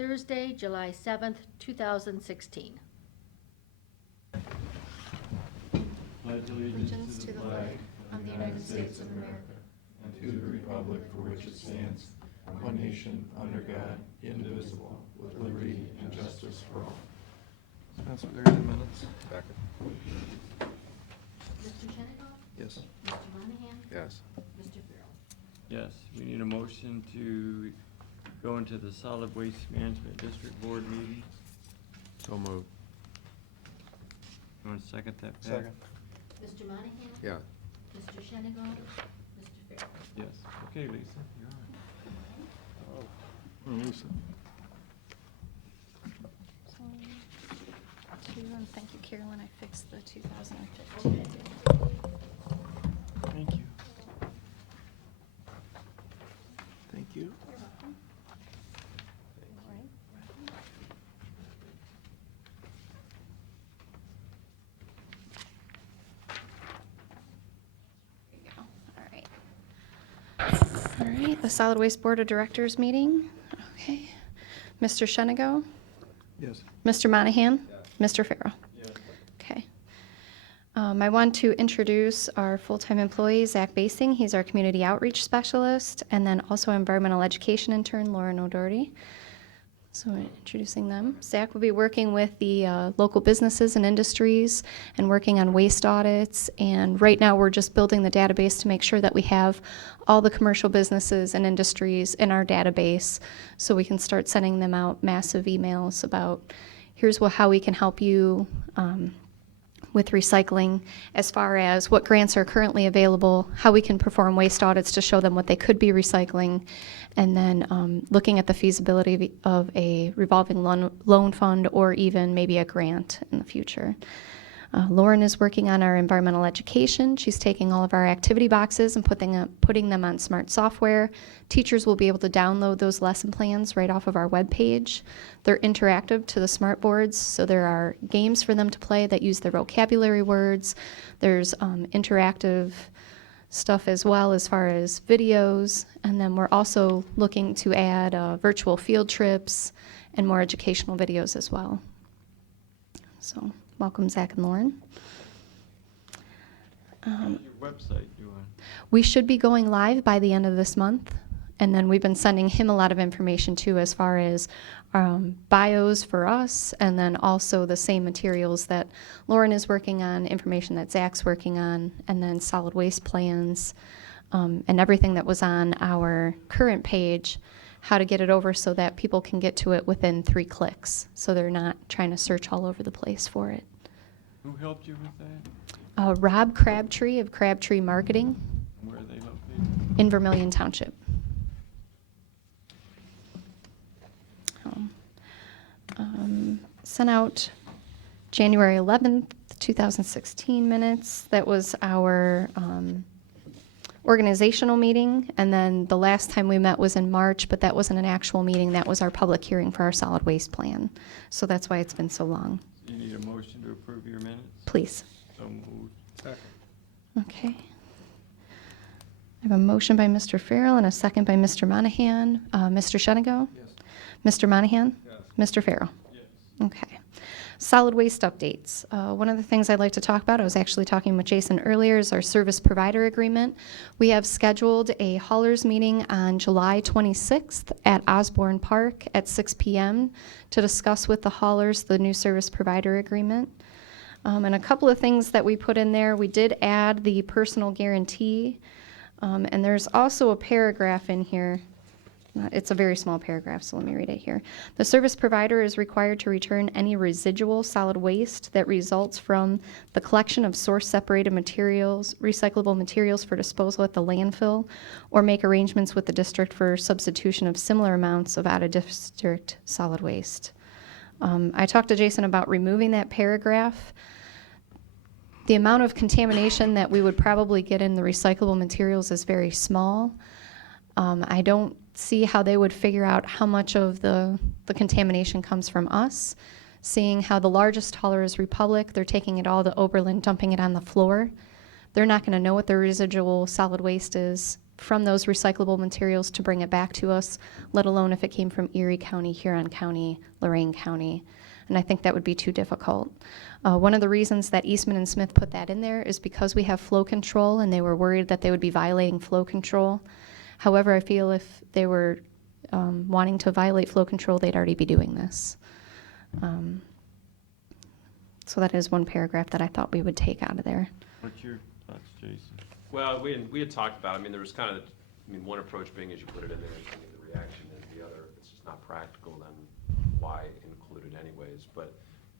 Thursday, July 7th, 2016. Pledge allegiance to the flag of the United States of America and to the republic for which it stands, one nation, under God, indivisible, with liberty and justice for all. That's what they're in minutes. Mr. Shenango? Yes. Mr. Monahan? Yes. Mr. Farrell? Yes, we need a motion to go into the Solid Waste Management District Board meeting. So moved. You want to second that, Pat? Second. Mr. Monahan? Yeah. Mr. Shenango? Mr. Farrell? Yes. Okay, Lisa, you're on. Oh, Lisa. So, and thank you, Carolyn, I fixed the 2015. Thank you. Thank you. You're welcome. All right. There you go. All right, the Solid Waste Board of Directors meeting. Okay. Mr. Shenago? Yes. Mr. Monahan? Mr. Farrell? Yes. Okay. I want to introduce our full-time employee, Zach Basing. He's our community outreach specialist, and then also environmental education intern, Lauren O'Doherty. So introducing them. Zach will be working with the local businesses and industries and working on waste audits. And right now, we're just building the database to make sure that we have all the commercial businesses and industries in our database, so we can start sending them out massive emails about here's how we can help you with recycling, as far as what grants are currently available, how we can perform waste audits to show them what they could be recycling, and then looking at the feasibility of a revolving loan fund or even maybe a grant in the future. Lauren is working on our environmental education. She's taking all of our activity boxes and putting them on smart software. Teachers will be able to download those lesson plans right off of our webpage. They're interactive to the smart boards, so there are games for them to play that use their vocabulary words. There's interactive stuff as well as far as videos, and then we're also looking to add virtual field trips and more educational videos as well. So welcome, Zach and Lauren. How's your website doing? We should be going live by the end of this month, and then we've been sending him a lot of information too, as far as bios for us, and then also the same materials that Lauren is working on, information that Zach's working on, and then solid waste plans, and everything that was on our current page, how to get it over so that people can get to it within 3 clicks, so they're not trying to search all over the place for it. Who helped you with that? Rob Crabtree of Crabtree Marketing Where are they located? in Vermillion Township. Sent out January 11th, 2016 minutes. That was our organizational meeting, and then the last time we met was in March, but that wasn't an actual meeting. That was our public hearing for our solid waste plan. So that's why it's been so long. You need a motion to approve your minutes? Please. So moved. Second. Okay. I have a motion by Mr. Farrell and a second by Mr. Monahan. Mr. Shenago? Yes. Mr. Monahan? Yes. Mr. Farrell? Yes. Okay. Solid waste updates. One of the things I'd like to talk about, I was actually talking with Jason earlier, is our service provider agreement. We have scheduled a haulers meeting on July 26th at Osborne Park at 6 p.m. to discuss with the haulers the new service provider agreement. And a couple of things that we put in there, we did add the personal guarantee, and there's also a paragraph in here. It's a very small paragraph, so let me read it here. The service provider is required to return any residual solid waste that results from the collection of source-separated materials, recyclable materials for disposal at the landfill, or make arrangements with the district for substitution of similar amounts of out-of-district solid waste. I talked to Jason about removing that paragraph. The amount of contamination that we would probably get in the recyclable materials is very small. I don't see how they would figure out how much of the contamination comes from us. Seeing how the largest hauler is Republic, they're taking it all to Oberlin, dumping it on the floor. They're not going to know what the residual solid waste is from those recyclable materials to bring it back to us, let alone if it came from Erie County, Huron County, Lorain County. And I think that would be too difficult. One of the reasons that Eastman and Smith put that in there is because we have flow control, and they were worried that they would be violating flow control. However, I feel if they were wanting to violate flow control, they'd already be doing this. So that is one paragraph that I thought we would take out of there. What's your thoughts, Jason? Well, we had talked about, I mean, there was kind of, one approach being is you put it in there and see the reaction, and the other, if it's just not practical, then why include it anyways? But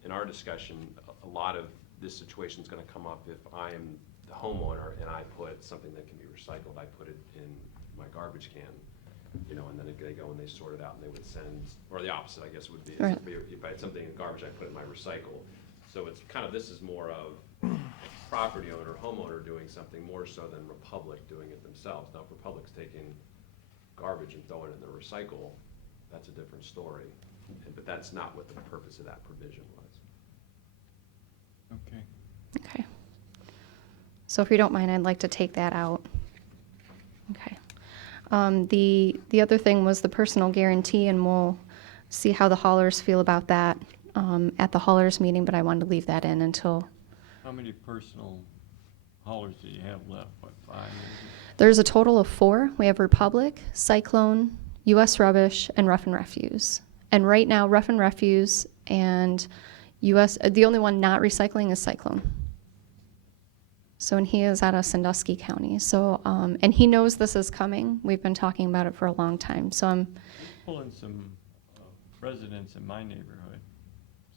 in our discussion, a lot of this situation is going to come up if I am the homeowner and I put something that can be recycled, I put it in my garbage can, and then they go and they sort it out and they would send, or the opposite, I guess, would be, Right. if I had something in garbage, I put it in my recycle. So it's kind of, this is more of property owner, homeowner doing something more so than Republic doing it themselves. Now, if Republic's taking garbage and throwing it in the recycle, that's a different story. But that's not what the purpose of that provision was. Okay. Okay. So if you don't mind, I'd like to take that out. Okay. The other thing was the personal guarantee, and we'll see how the haulers feel about that at the haulers meeting, but I wanted to leave that in until. How many personal haulers do you have left? What, 5 maybe? There's a total of 4. We have Republic, Cyclone, U.S. Rubbish, and Rough and Refuse. And right now, Rough and Refuse and U.S., the only one not recycling is Cyclone. So, and he is out of Sandusky County. So, and he knows this is coming. We've been talking about it for a long time. So I'm, Pulling some residents in my neighborhood,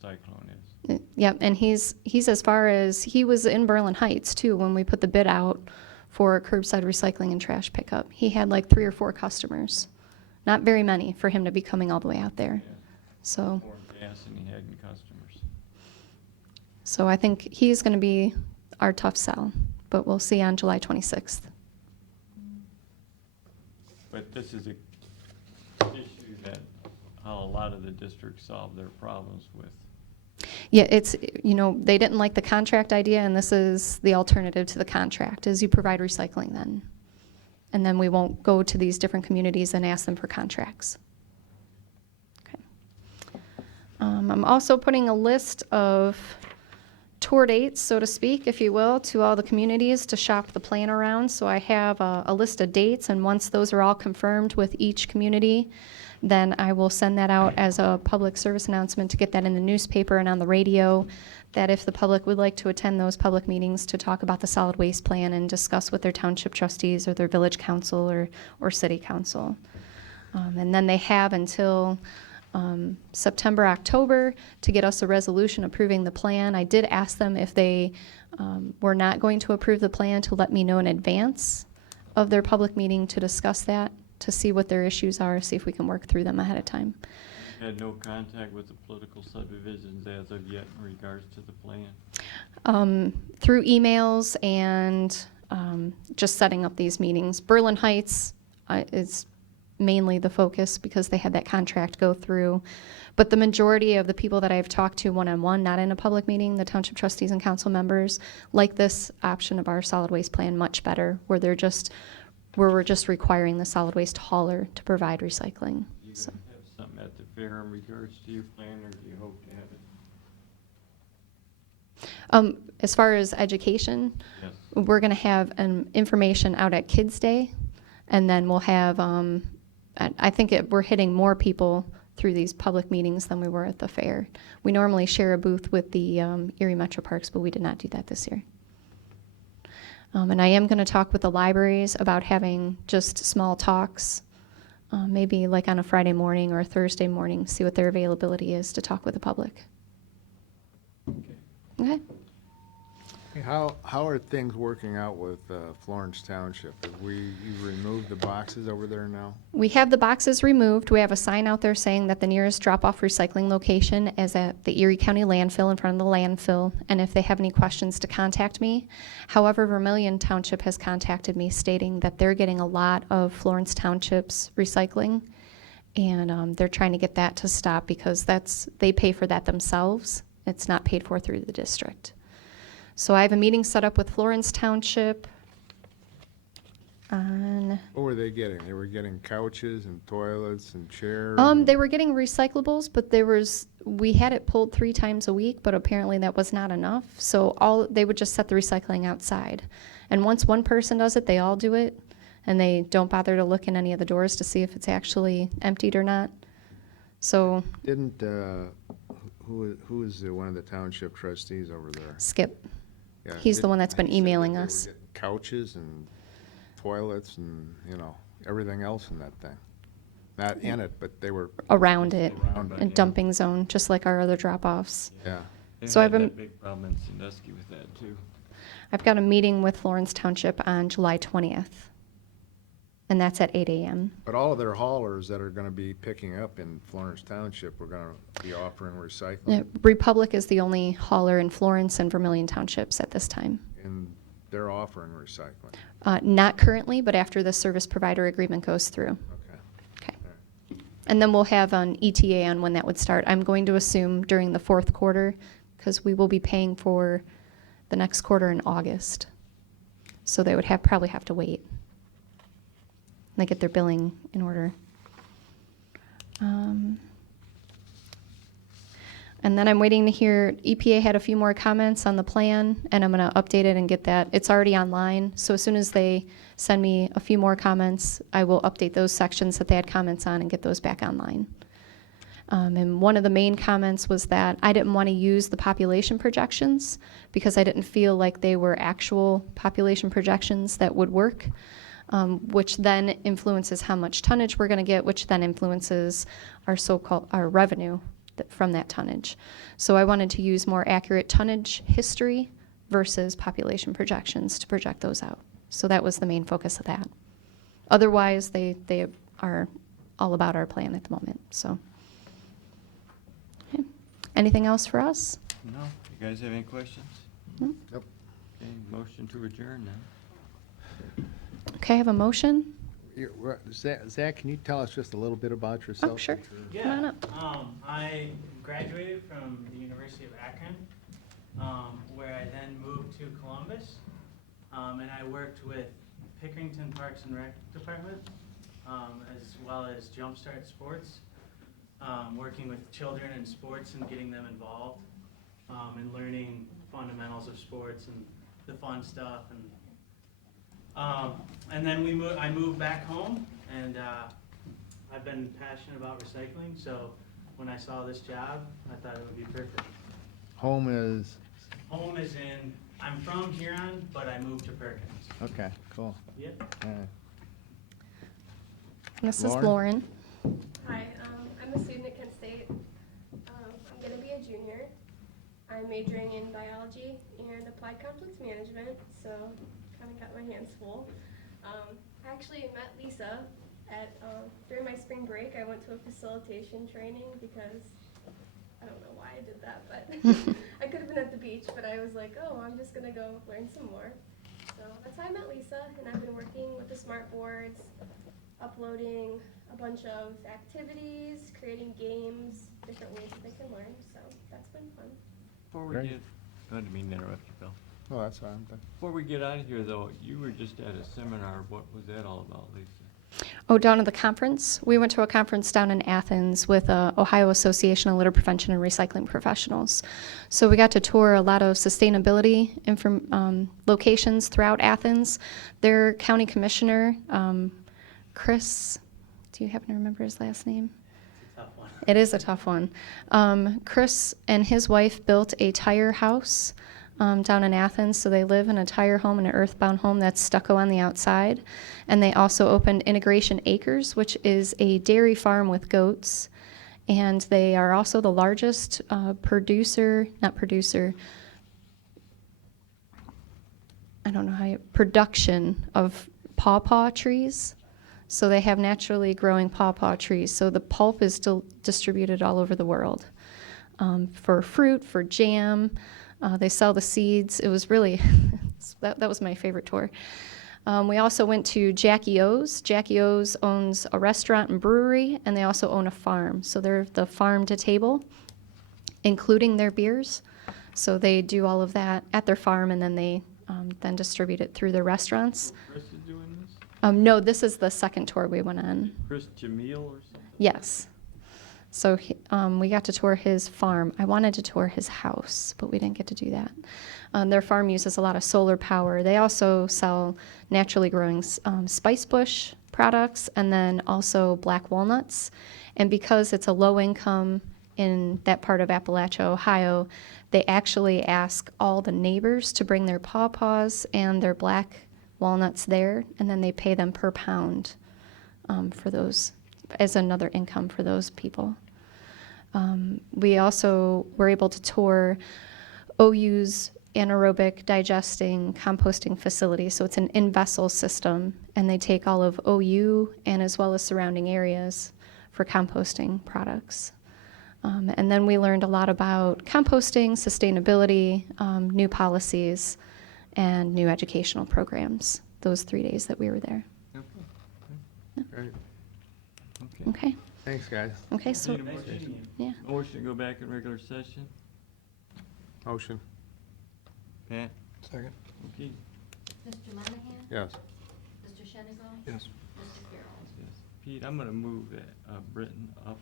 Cyclone is. yep, and he's as far as, he was in Berlin Heights too when we put the bid out for curbside recycling and trash pickup. He had like 3 or 4 customers. Not very many for him to be coming all the way out there. Yeah. So, More gas than he had in customers. so I think he's going to be our tough sell, but we'll see on July 26th. But this is a issue that how a lot of the districts solve their problems with. Yeah, it's, they didn't like the contract idea, and this is the alternative to the contract, is you provide recycling then. And then we won't go to these different communities and ask them for contracts. Okay. I'm also putting a list of tour dates, so to speak, if you will, to all the communities to shop the plan around. So I have a list of dates, and once those are all confirmed with each community, then I will send that out as a public service announcement to get that in the newspaper and on the radio, that if the public would like to attend those public meetings to talk about the solid waste plan and discuss with their township trustees or their village council or city council. And then they have until September, October to get us a resolution approving the plan. I did ask them if they were not going to approve the plan to let me know in advance of their public meeting to discuss that, to see what their issues are, see if we can work through them ahead of time. Had no contact with the political subdivisions as of yet in regards to the plan? Through emails and just setting up these meetings. Berlin Heights is mainly the focus because they had that contract go through. But the majority of the people that I've talked to one-on-one, not in a public meeting, the township trustees and council members, like this option of our solid waste plan much better, where we're just requiring the solid waste hauler to provide recycling. You So. gonna have something at the fair in regards to your plan, or do you hope to have it? As far as education, Yes. we're going to have information out at Kids Day, and then we'll have, I think we're hitting more people through these public meetings than we were at the fair. We normally share a booth with the Erie Metro Parks, but we did not do that this year. And I am going to talk with the libraries about having just small talks, maybe like on a Friday morning or a Thursday morning, see what their availability is to talk with the public. Okay. Okay? Hey, how are things working out with Florence Township? Have you removed the boxes over there now? We have the boxes removed. We have a sign out there saying that the nearest drop-off recycling location is at the Erie County landfill, in front of the landfill, and if they have any questions to contact me. However, Vermillion Township has contacted me stating that they're getting a lot of Florence Township's recycling, and they're trying to get that to stop because they pay for that themselves. It's not paid for through the district. So I have a meeting set up with Florence Township on, What were they getting? They were getting couches and toilets and chairs? they were getting recyclables, but we had it pulled 3 times a week, but apparently that was not enough. So they would just set the recycling outside. And once one person does it, they all do it, and they don't bother to look in any of the doors to see if it's actually emptied or not. So Didn't, who is one of the township trustees over there? Skip, Yeah, he's the one that's been he said that emailing they were us. getting couches and toilets and, everything else in that thing. Not in it, but they were, Around it, Around it, a yeah. dumping zone, just like our other drop-offs. yeah. They So had I've been- that big problem in Sandusky with that too. I've got a meeting with Lawrence Township on July 20th, and that's at 8 a.m. But all of their haulers that are gonna be picking up in Florence Township are gonna be offering recycling. Republic is the only hauler in Florence and Vermillion Townships at this time. And they're offering recycling. Not currently, but after the service provider agreement goes through. Okay. Okay. All right. And then we'll have an ETA on when that would start. I'm going to assume during the 4th quarter, because we will be paying for the next quarter in August. So they would probably have to wait. They get their billing in order. And then I'm waiting to hear, EPA had a few more comments on the plan, and I'm going to update it and get that. It's already online, so as soon as they send me a few more comments, I will update those sections that they had comments on and get those back online. And one of the main comments was that I didn't want to use the population projections because I didn't feel like they were actual population projections that would work, which then influences how much tonnage we're going to get, which then influences our revenue from that tonnage. So I wanted to use more accurate tonnage history versus population projections to project those out. So that was the main focus of that. Otherwise, they are all about our plan at the moment, so. Okay. Anything else for us? No? You guys have any questions? No? Nope. Okay, motion to adjourn now. Okay, I have a motion. Zach, can you tell us just a little bit about yourself? Oh, sure. Yeah. Come on up. I graduated from the University of Akron, where I then moved to Columbus, and I worked with Pickerington Parks and Rec Department, as well as Jumpstart Sports, working with children in sports and getting them involved, and learning fundamentals of sports and the fun stuff. And then I moved back home, and I've been passionate about recycling, so when I saw this job, I thought it would be perfect. Home is, Home is I'm from Huron, but I moved to Perkins. okay, cool. Yep. All right. This Lauren? is Lauren. Hi, I'm a student at Kent State. I'm going to be a junior. I'm majoring in biology and applied conflict management, so kind of got my hands full. I actually met Lisa during my spring break. I went to a facilitation training because I don't know why I did that, but I could have been at the beach, but I was like, oh, I'm just going to go learn some more. So that's how I met Lisa, and I've been working with the smart boards, uploading a bunch of activities, creating games, different ways that they can learn, so that's been fun. Before we Great. get, I didn't mean to interrupt you, Bill. Oh, that's fine. Before we get out of here, though, you were just at a seminar. What was that all about, Lisa? Oh, down at the conference? We went to a conference down in Athens with Ohio Association of Litter Prevention and Recycling Professionals. So we got to tour a lot of sustainability locations throughout Athens. Their county commissioner, Chris, do you happen to remember his last name? It's a tough one. It is a tough one. Chris and his wife built a tire house down in Athens, so they live in a tire home, in an earthbound home that's stucco on the outside. And they also opened Integration Acres, which is a dairy farm with goats. And they are also the largest production of pawpaw trees. So they have naturally growing pawpaw trees. So the pulp is still distributed all over the world for fruit, for jam. They sell the seeds. It was really, that was my favorite tour. We also went to Jackie O's. Jackie O's owns a restaurant and brewery, and they also own a farm. So they're the farm to table, including their beers. So they do all of that at their farm, and then they then distribute it through their restaurants. Chris is doing this? No, this is the second tour we went on. Chris Jamil or something? Yes. So we got to tour his farm. I wanted to tour his house, but we didn't get to do that. Their farm uses a lot of solar power. They also sell naturally growing spice bush products and then also black walnuts. And because it's a low income in that part of Appalachia, Ohio, they actually ask all the neighbors to bring their pawpaws and their black walnuts there, and then they pay them per pound for those as another income for those people. We also were able to tour OU's anaerobic digesting composting facility. So it's an in-vessel system, and they take all of OU and as well as surrounding areas for composting products. And then we learned a lot about composting, sustainability, new policies, and new educational programs those 3 days that we were there. Great. Okay. Okay. Thanks, guys. Okay, so, Need a Nice motion? meeting you. yeah. Motion to go back in regular session? Motion. Pat? Second? Okay. Mr. Monahan? Yes. Mr. Shenigal? Yes. Mr. Farrell? Yes. Pete, I'm gonna move that, Britton up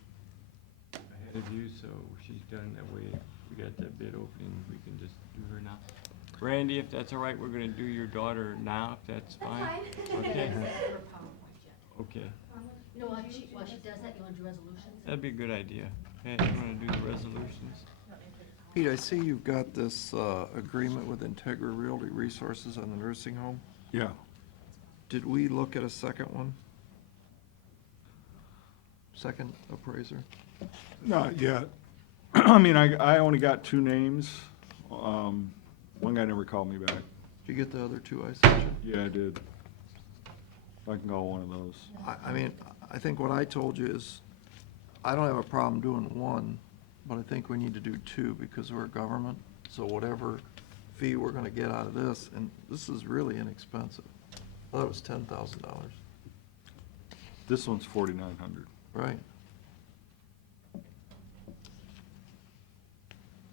ahead of you, so she's done. That way, we got that bid opening, we can just do her now. Randy, if that's all right, we're gonna do your daughter now, if that's fine? Okay. Her PowerPoint yet. Okay, You know what, while she does that, you want to do resolutions? that'd be a good idea. Pat, you wanna do the resolutions? Pete, I see you've got this agreement with Integra Realty Resources on the nursing home. Yeah, Did we look at a second one? Second appraiser? not yet. I mean, I only got two names. One guy never called me back. Did you get the other two I sent you? Yeah, I did. I can call one of those. I mean, I think what I told you is, I don't have a problem doing one, but I think we need to do two because we're a government. So whatever fee we're gonna get out of this, and this is really inexpensive. I thought it was $10,000, This one's 4,900. right?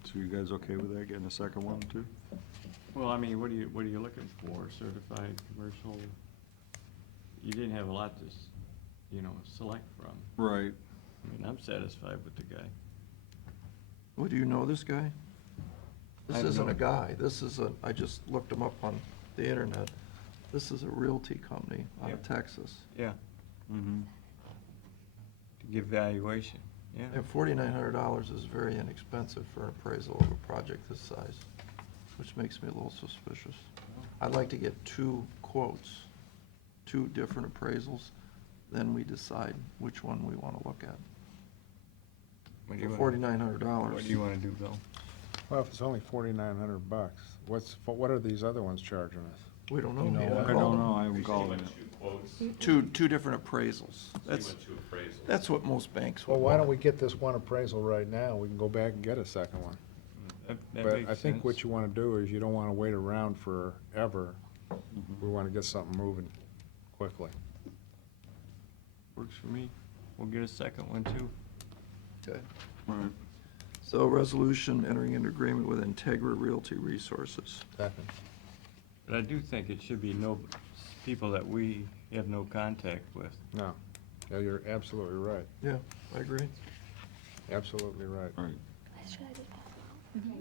So you guys okay with that, getting a second one too? Well, I mean, what are you looking for? Certified commercial? You didn't have a lot to, select from. Right. I mean, I'm satisfied with the guy. Well, do you know this guy? I This have isn't no- a guy, this is a, I just looked him up on the internet. This is a realty company out of Yep. Texas. Yeah. Mm-hmm. To give valuation, yeah. And $4,900 is very inexpensive for an appraisal of a project this size, which makes me a little suspicious. I'd like to get two quotes, two different appraisals, then we decide which one we want to look at. What do you For wanna- $4,900. What do you wanna do, Bill? Well, if it's only $4,900, what are these other ones charging us? We don't know. You know, We haven't I I called don't them. know, I haven't called him yet. Two different appraisals. That's, Two appraisals. that's what most banks would Well, why don't we want. get this one appraisal right now? We can go back and get a second one. That But makes I think sense. what you want to do is you don't want to wait around forever. We want to get something moving quickly. Works for me. We'll get a second one too. Okay. Right. So resolution entering into agreement with Integra Realty Resources. Second. But I do think it should be people that we have no contact with. No. Yeah, you're absolutely right. Yeah, I agree. Absolutely right. Right.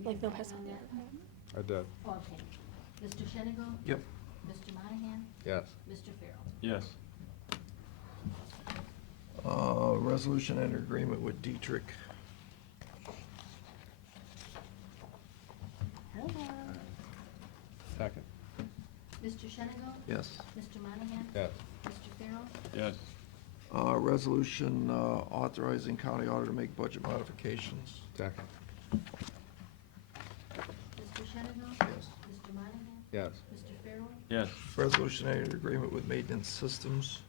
Like no pass on I did. Oh, okay. Mr. Shenigal? Yep. Mr. Monahan? Yes. Mr. Farrell? Yes. Resolution enter agreement with Dietrich. Second. Mr. Shenigal? Yes. Mr. Monahan? Yes. Mr. Farrell? Yes. Resolution authorizing county auditor to make budget modifications. Second. Mr. Shenigal? Yes. Mr. Monahan? Yes. Mr. Farrell? Yes. Resolution enter agreement with maintenance systems.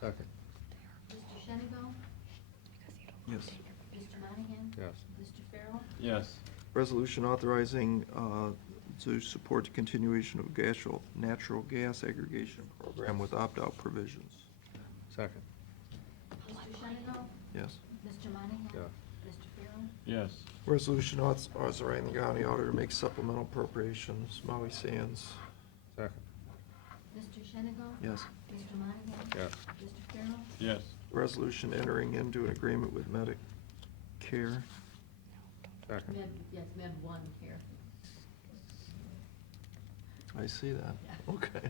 Second. Mr. Shenigal? Yes. Mr. Monahan? Yes. Mr. Farrell? Yes. Resolution authorizing to support the continuation of natural gas aggregation program with opt-out provisions. Second. Mr. Shenigal? Yes. Mr. Monahan? Yeah. Mr. Farrell? Yes. Resolution authorizing the county auditor to make supplemental appropriations, Maui Sands. Second. Mr. Shenigo? Yes. Mr. Monahan? Yes. Mr. Farrell? Yes. Resolution entering into an agreement with Medicare. Second. Yes, Med 1 here. I see that. Yeah. Okay.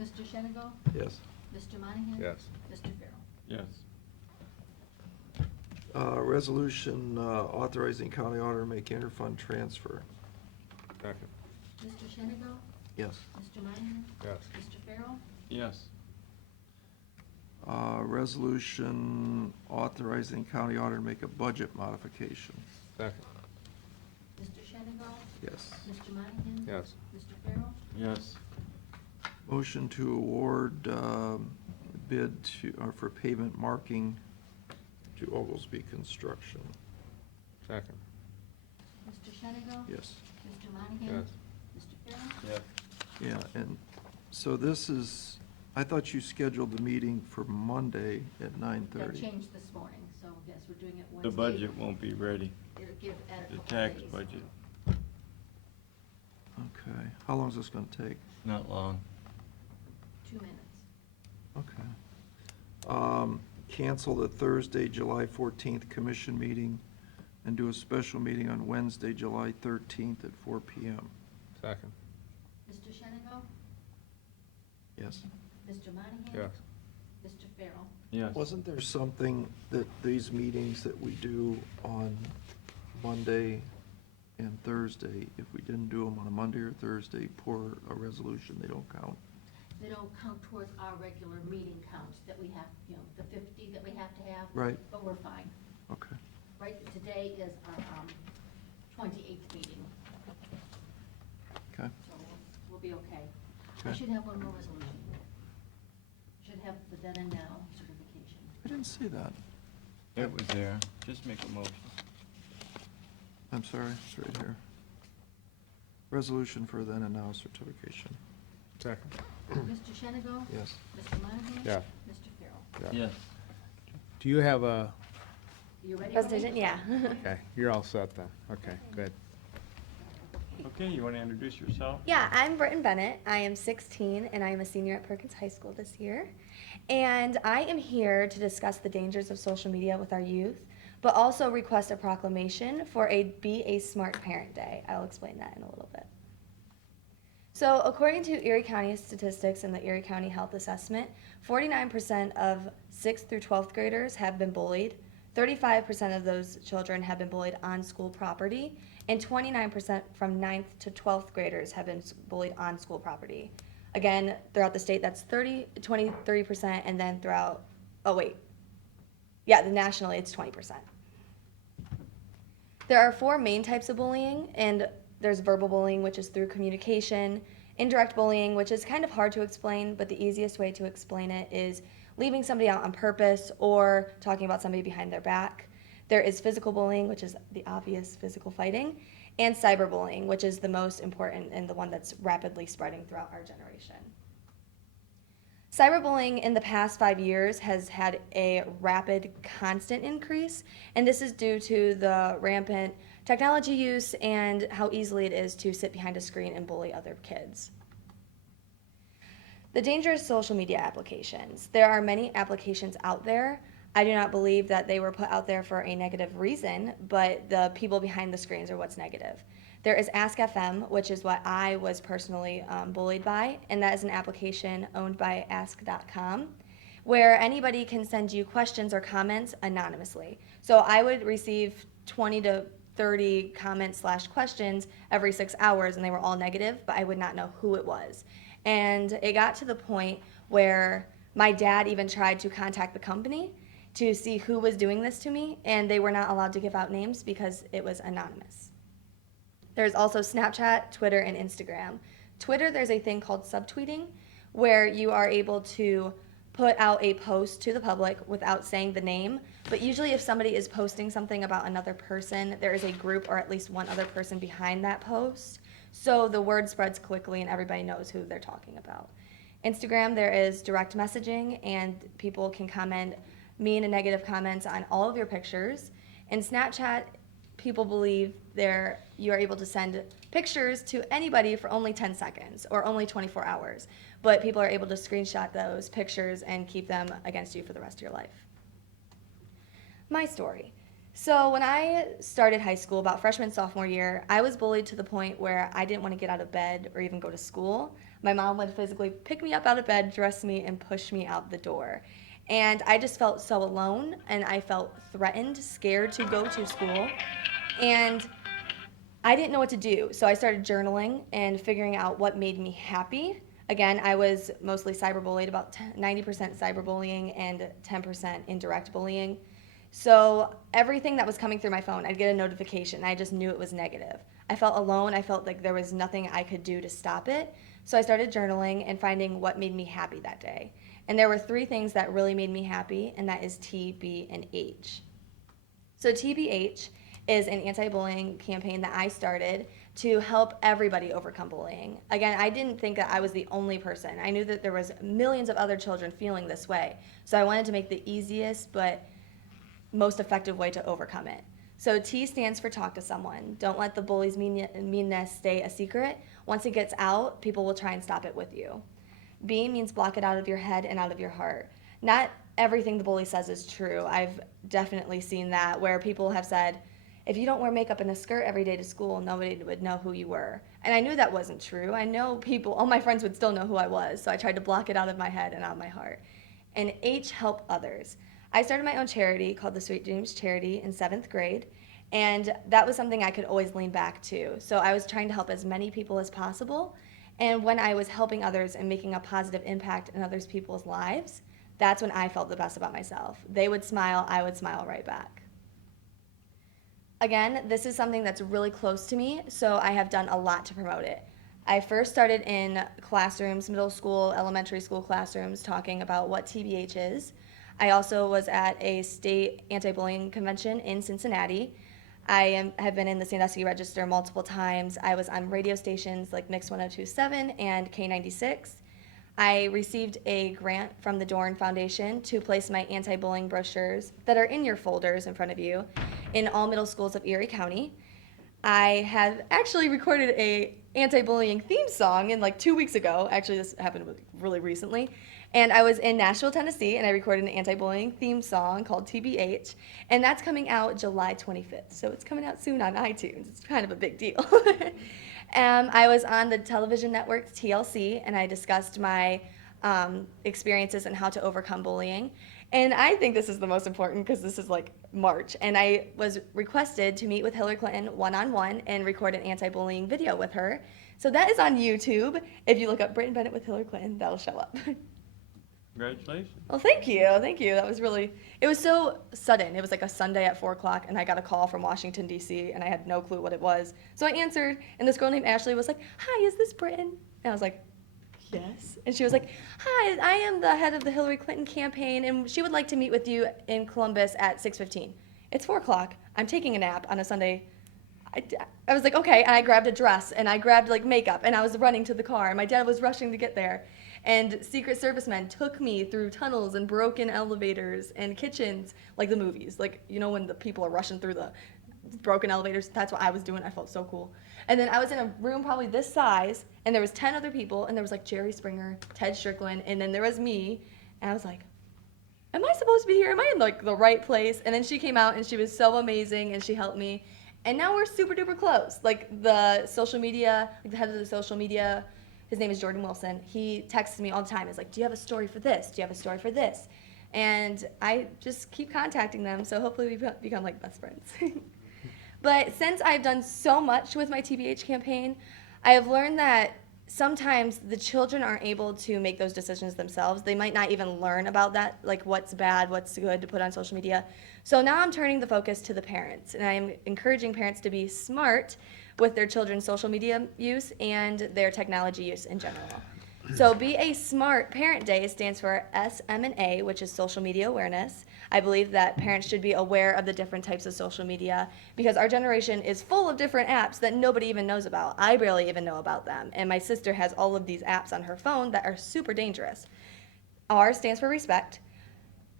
Mr. Shenigo? Yes. Mr. Monahan? Yes. Mr. Farrell? Yes. Resolution authorizing county auditor to make interfund transfer. Second. Mr. Shenigo? Yes. Mr. Monahan? Yes. Mr. Farrell? Yes. Resolution authorizing county auditor to make a budget modification. Second. Mr. Shenigo? Yes. Mr. Monahan? Yes. Mr. Farrell? Yes. Motion to award bid for pavement marking to Oglesby Construction. Second. Mr. Shenigo? Yes. Mr. Monahan? Yes. Mr. Farrell? Yes. Yeah, and so this is, I thought you scheduled the meeting for Monday at 9:30. That changed this morning, so yes, we're doing it Wednesday. The budget won't be ready, It'll give Ed a the couple tax days. budget, Okay, how long is this gonna take? not long. 2 minutes. Okay. Cancel the Thursday, July 14th commission meeting and do a special meeting on Wednesday, July 13th at 4 PM. Second. Mr. Shenigo? Yes. Mr. Monahan? Yes. Mr. Farrell? Yes. Wasn't there something that these meetings that we do on Monday and Thursday, if we didn't do them on a Monday or Thursday, per a resolution, they don't count? They don't count towards our regular meeting counts that we have, you know, the 50 that we have to have. Right. But we're fine. Okay. Right, today is our 28th meeting, Okay. so we'll be okay. I Okay. should have one more resolution. Should have the then and now certification. I didn't see that. It was there, just make a motion. I'm sorry, it's right here. Resolution for then and now certification. Second. Mr. Shenigo? Yes. Mr. Monahan? Yeah. Mr. Farrell? Yes. Do you have a, You ready for me? Presentation, yeah. okay, you're all set then. Okay, good. Okay, you want to introduce yourself? Yeah, I'm Britton Bennett. I am 16 and I am a senior at Perkins High School this year. And I am here to discuss the dangers of social media with our youth, but also request a proclamation for Be a Smart Parent Day. I'll explain that in a little bit. So according to Erie County statistics and the Erie County Health Assessment, 49% of 6th through 12th graders have been bullied. 35% of those children have been bullied on school property, and 29% from 9th to 12th graders have been bullied on school property. Again, throughout the state, that's 30%, and then throughout, nationally, it's 20%. There are 4 main types of bullying, and there's verbal bullying, which is through communication, indirect bullying, which is kind of hard to explain, but the easiest way to explain it is leaving somebody out on purpose or talking about somebody behind their back. There is physical bullying, which is the obvious physical fighting, and cyberbullying, which is the most important and the one that's rapidly spreading throughout our generation. Cyberbullying in the past 5 years has had a rapid, constant increase, and this is due to the rampant technology use and how easily it is to sit behind a screen and bully other kids. The dangerous social media applications. There are many applications out there. I do not believe that they were put out there for a negative reason, but the people behind the screens are what's negative. There is Ask.fm, which is what I was personally bullied by, and that is an application owned by Ask.com, where anybody can send you questions or comments anonymously. So I would receive 20 to 30 comments/questions every 6 hours, and they were all negative, but I would not know who it was. And it got to the point where my dad even tried to contact the company to see who was doing this to me, and they were not allowed to give out names because it was anonymous. There's also Snapchat, Twitter, and Instagram. Twitter, there's a thing called subtweeting, where you are able to put out a post to the public without saying the name, but usually if somebody is posting something about another person, there is a group or at least one other person behind that post, so the word spreads quickly and everybody knows who they're talking about. Instagram, there is direct messaging, and people can comment mean and negative comments on all of your pictures. And Snapchat, people believe you are able to send pictures to anybody for only 10 seconds or only 24 hours, but people are able to screenshot those pictures and keep them against you for the rest of your life. My story. So when I started high school, about freshman, sophomore year, I was bullied to the point where I didn't want to get out of bed or even go to school. My mom would physically pick me up out of bed, dress me, and push me out the door. And I just felt so alone, and I felt threatened, scared to go to school. And I didn't know what to do, so I started journaling and figuring out what made me happy. Again, I was mostly cyberbullied, about 90% cyberbullying and 10% indirect bullying. So everything that was coming through my phone, I'd get a notification. I just knew it was negative. I felt alone. I felt like there was nothing I could do to stop it. So I started journaling and finding what made me happy that day. And there were 3 things that really made me happy, and that is T, B, and H. So TBH is an anti-bullying campaign that I started to help everybody overcome bullying. Again, I didn't think that I was the only person. I knew that there was millions of other children feeling this way. So I wanted to make the easiest but most effective way to overcome it. So T stands for talk to someone. Don't let the bully's meanness stay a secret. Once it gets out, people will try and stop it with you. B means block it out of your head and out of your heart. Not everything the bully says is true. I've definitely seen that, where people have said, if you don't wear makeup and a skirt every day to school, nobody would know who you were. And I knew that wasn't true. I know people, all my friends would still know who I was, so I tried to block it out of my head and out of my heart. And H, help others. I started my own charity called the Sweet Dreams Charity in 7th grade, and that was something I could always lean back to. So I was trying to help as many people as possible, and when I was helping others and making a positive impact in others people's lives, that's when I felt the best about myself. They would smile, I would smile right back. Again, this is something that's really close to me, so I have done a lot to promote it. I first started in classrooms, middle school, elementary school classrooms, talking about what TBH is. I also was at a state anti-bullying convention in Cincinnati. I have been in the Sandusky Register multiple times. I was on radio stations like Mix 102.7 and K96. I received a grant from the Dorn Foundation to place my anti-bullying brochures that are in your folders in front of you in all middle schools of Erie County. I have actually recorded a anti-bullying theme song in like 2 weeks ago. Actually, this happened really recently. And I was in Nashville, Tennessee, and I recorded an anti-bullying theme song called TBH, and that's coming out July 25th. So it's coming out soon on iTunes. It's kind of a big deal. I was on the television network TLC, and I discussed my experiences and how to overcome bullying. And I think this is the most important because this is like March, and I was requested to meet with Hillary Clinton one-on-one and record an anti-bullying video with her. So that is on YouTube. If you look up Britton Bennett with Hillary Clinton, that'll show up. Congratulations. Well, thank you. That was it was so sudden. It was like a Sunday at 4 o'clock, and I got a call from Washington, D.C., and I had no clue what it was. So I answered, and this girl named Ashley was like, hi, is this Britton? And I was like, yes. And she was like, hi, I am the head of the Hillary Clinton campaign, and she would like to meet with you in Columbus at 6:15. It's 4 o'clock. I'm taking a nap on a Sunday. I was like, okay, and I grabbed a dress, and I grabbed like makeup, and I was running to the car, and my dad was rushing to get there. And Secret Service men took me through tunnels and broken elevators and kitchens, like the movies. Like, you know, when the people are rushing through the broken elevators, that's what I was doing. I felt so cool. And then I was in a room probably this size, and there was 10 other people, and there was like Jerry Springer, Ted Strickland, and then there was me. And I was like, am I supposed to be here? Am I in like the right place? And then she came out, and she was so amazing, and she helped me. And now we're super duper close. Like the social media, like the head of the social media, his name is Jordan Wilson. He texts me all the time. He's like, do you have a story for this? Do you have a story for this? And I just keep contacting them, so hopefully we become like best friends. But since I've done so much with my TBH campaign, I have learned that sometimes the children aren't able to make those decisions themselves. They might not even learn about that, like what's bad, what's good to put on social media. So now I'm turning the focus to the parents, and I'm encouraging parents to be smart with their children's social media use and their technology use in general. So Be a Smart Parent Day stands for SMNA, which is social media awareness. I believe that parents should be aware of the different types of social media because our generation is full of different apps that nobody even knows about. I barely even know about them. And my sister has all of these apps on her phone that are super dangerous. R stands for respect.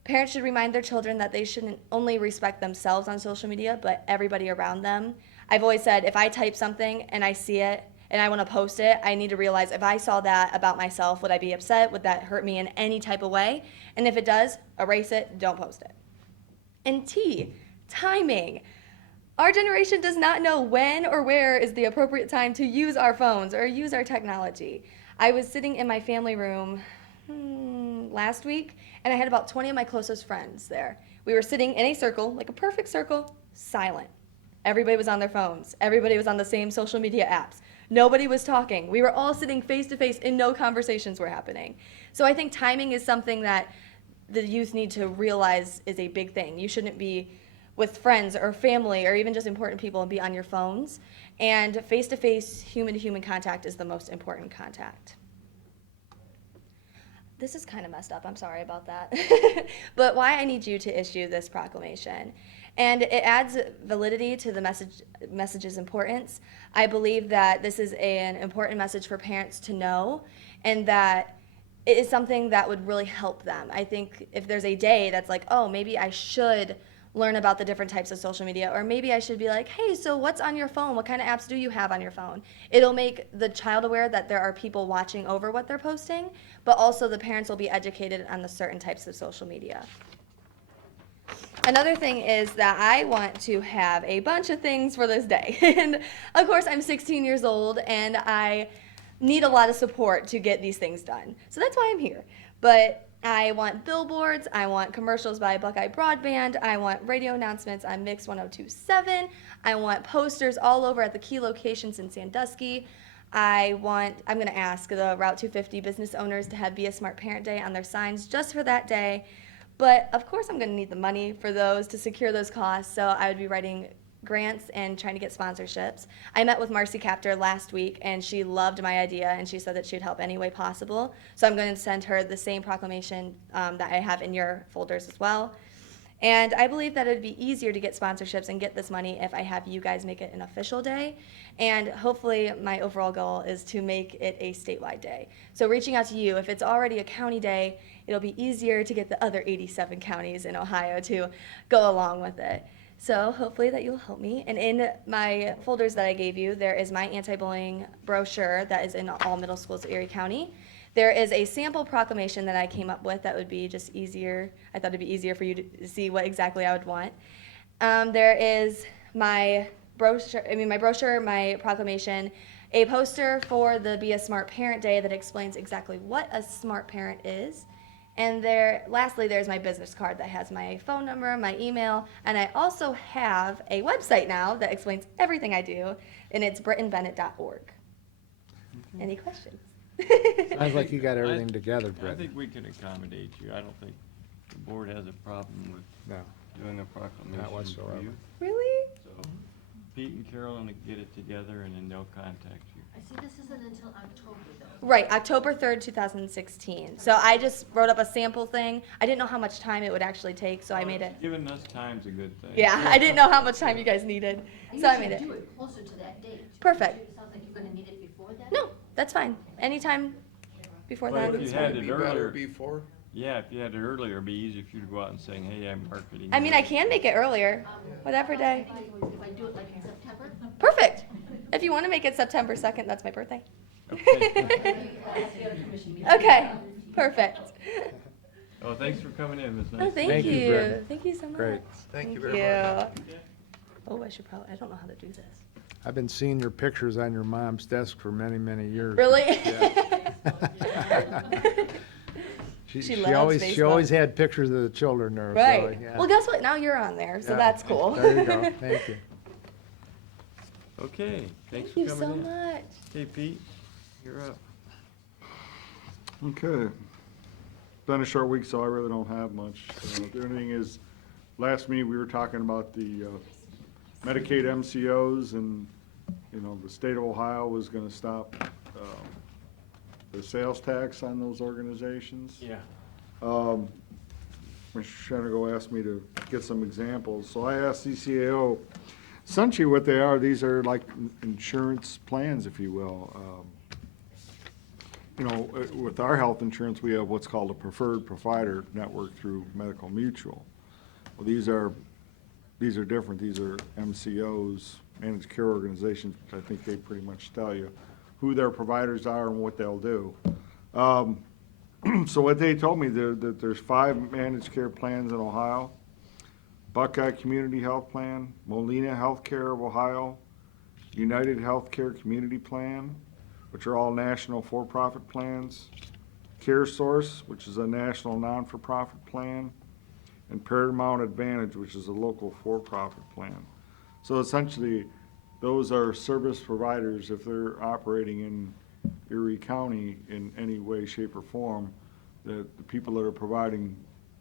Parents should remind their children that they shouldn't only respect themselves on social media, but everybody around them. I've always said if I type something and I see it and I want to post it, I need to realize if I saw that about myself, would I be upset? Would that hurt me in any type of way? And if it does, erase it, don't post it. And T, timing. Our generation does not know when or where is the appropriate time to use our phones or use our technology. I was sitting in my family room last week, and I had about 20 of my closest friends there. We were sitting in a circle, like a perfect circle, silent. Everybody was on their phones. Everybody was on the same social media apps. Nobody was talking. We were all sitting face to face and no conversations were happening. So I think timing is something that the youth need to realize is a big thing. You shouldn't be with friends or family or even just important people and be on your phones. And face-to-face, human-to-human contact is the most important contact. This is kind of messed up, I'm sorry about that. But why I need you to issue this proclamation. And it adds validity to the message's importance. I believe that this is an important message for parents to know, and that it is something that would really help them. I think if there's a day that's like, oh, maybe I should learn about the different types of social media, or maybe I should be like, hey, so what's on your phone? What kind of apps do you have on your phone? It'll make the child aware that there are people watching over what they're posting, but also the parents will be educated on the certain types of social media. Another thing is that I want to have a bunch of things for this day. And of course, I'm 16 years old and I need a lot of support to get these things done. So that's why I'm here. But I want billboards, I want commercials by Buckeye Broadband, I want radio announcements on Mix 102.7, I want posters all over at the key locations in Sandusky. I'm going to ask the Route 250 business owners to have Be a Smart Parent Day on their signs just for that day. But of course I'm going to need the money for those to secure those costs, so I would be writing grants and trying to get sponsorships. I met with Marcy Captor last week and she loved my idea and she said that she would help any way possible. So I'm going to send her the same proclamation that I have in your folders as well. And I believe that it would be easier to get sponsorships and get this money if I have you guys make it an official day. And hopefully my overall goal is to make it a statewide day. So reaching out to you, if it's already a county day, it'll be easier to get the other 87 counties in Ohio to go along with it. So hopefully that you'll help me. And in my folders that I gave you, there is my anti-bullying brochure that is in all middle schools of Erie County. There is a sample proclamation that I came up with that would be just easier. I thought it'd be easier for you to see what exactly I would want. There is my brochure, my proclamation, a poster for the Be a Smart Parent Day that explains exactly what a smart parent is. And lastly, there's my business card that has my phone number, my email, and I also have a website now that explains everything I do, and it's brittonbennett.org. Any questions? Sounds like you got everything together, I Brett. think we can accommodate you. I don't think the board has a problem with No, doing a proclamation for whatsoever. you. Really? So Pete and Carolyn will get it together and then they'll contact you. I see this isn't until October though. Right, October 3rd, 2016. So I just wrote up a sample thing. I didn't know how much time it would actually take, so I made it. Giving us time's a good thing. Yeah, I didn't know how much time you guys needed, so I made usually it. do it closer to that date. Perfect. It sounds like you're gonna need it before that? No, that's fine. Anytime before But that. if you had it Be better earlier, before? yeah, if you had it earlier, it'd be easier for you to go out and saying, hey, I'm marketing. I mean, I can make it earlier, whatever day. If I do it like in September? Perfect. If you want to make it September 2nd, that's my birthday. Okay. Okay, perfect. Oh, thanks for coming in, Ms. Nice. Oh, thank Thank you, you. Brittany. Thank you so much. Great. Thank you very much. Oh, I don't know how to do this. I've been seeing your pictures on your mom's desk for many, many years. Really? She She loves always Facebook. had pictures of the children there. so, Right. yeah. Well, guess what? Now you're on there, so Yeah. that's cool. There you go. Thank you. Okay, thanks Thank for you so coming in. much. Hey, Pete, you're up. Okay. Been a short week, so I really don't have much. The only thing is, last meeting, we were talking about the Medicaid MCOs, and, you know, the state of Ohio was gonna stop the sales tax on those organizations. Yeah. Mr. Shenago asked me to get some examples, so I asked CCAO, essentially what they are, these are like insurance plans, if you will. you know, with our health insurance, we have what's called a preferred provider network through Medical Mutual. Well, these are different. These are MCOs, managed care organizations, which I think they pretty much tell you who their providers are and what they'll do. So what they told me, that there's 5 managed care plans in Ohio: Buckeye Community Health Plan, Molina Healthcare of Ohio, United Healthcare Community Plan, which are all national for-profit plans, CareSource, which is a national non-for-profit plan, and Paramount Advantage, which is a local for-profit plan. So essentially, those are service providers. If they're operating in Erie County in any way, shape, or form, the people that are providing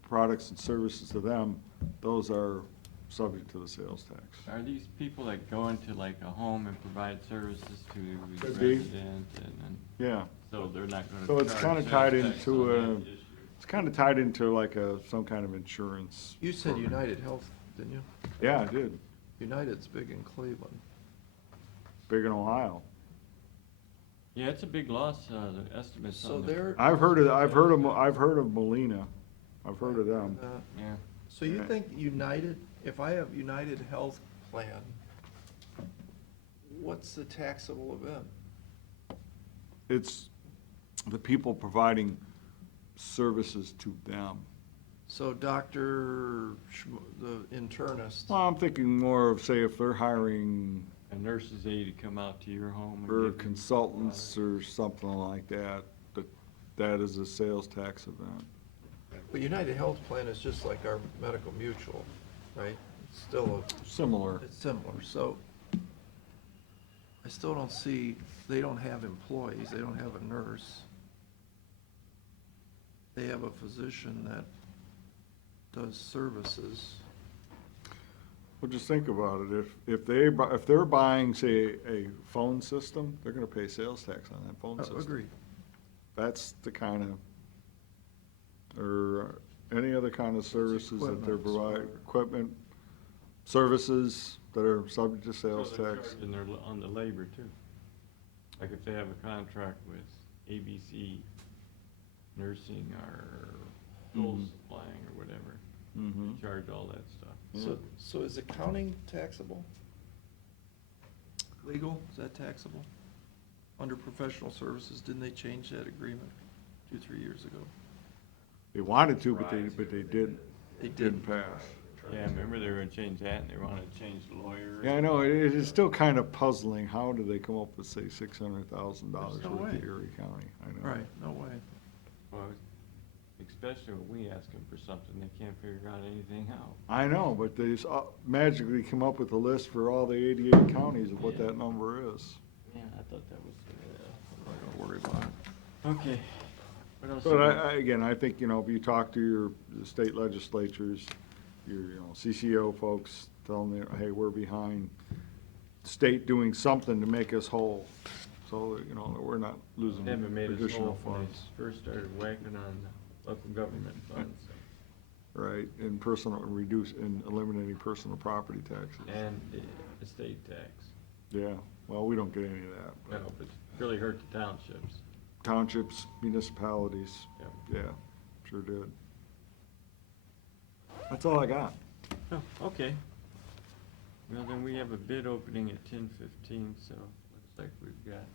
products and services to them, those are subject to the sales tax. Are these people that go into like a home and provide services to the Could be. resident and Yeah, so they're not gonna so it's charge kind of sales tied tax into on a, that issue? it's kind of tied into like some kind of insurance. You said program. United Health, didn't you? Yeah, I did. United's big in Cleveland. Big in Ohio. Yeah, it's a big loss, the estimates So on the. they're. I've heard of Molina. I've heard of them. Yeah, So you Right. think United, if I have United Health Plan, what's the taxable event? It's the people providing services to them. So Dr., the internist, Well, I'm thinking more of, say, if they're hiring a nurse's aide to come out to your home and or give you consultants or something like that, that is a sales tax event. but United Health Plan is just like our medical mutual, right? It's still Similar. it's similar, so I still don't see, they don't have employees, they don't have a nurse. They have a physician that does services. Well, just think about it. If they're buying, say, a phone system, they're gonna pay sales tax on that phone system. Agreed. That's the kind of, or any other kind of services that they're equipment, providing, so- equipment, services that are subject to So sales they're tax. charging their, on the labor too. Like if they have a contract with ABC Nursing or Soul Mhm. Supplying or whatever, Mhm. they charge all that stuff. So is accounting taxable? Legal, is that taxable? Under professional services, didn't they change that agreement 2-3 years ago? They wanted to, but they didn't. They Didn't didn't. pass. Yeah, remember they were gonna change that and they wanted to change the lawyer. Yeah, I know, it is still kind of puzzling. How did they come up with, say, $600,000 There's no worth of way. Erie County? I know. Right, no way. Well, especially when we ask them for something, they can't figure out anything out. I know, but they just magically come up with a list for all the 88 counties of what that number is. Yeah, I thought that was, I'm not gonna worry about it. okay. What else? But do we- again, I think, if you talk to your state legislatures, your, CCO folks, tell them, hey, we're behind state doing something to make us whole. So, that we're not losing They haven't made us additional whole when they funds. first started whacking on local government funds. Right, and eliminating personal property taxes. And the estate tax. Yeah, well, we don't get any of that. but No, but it's really hurt the townships. Townships, municipalities, Yep. yeah, sure did. That's all I got. Oh, okay. Well, then we have a bid opening at 10:15, so looks like we've got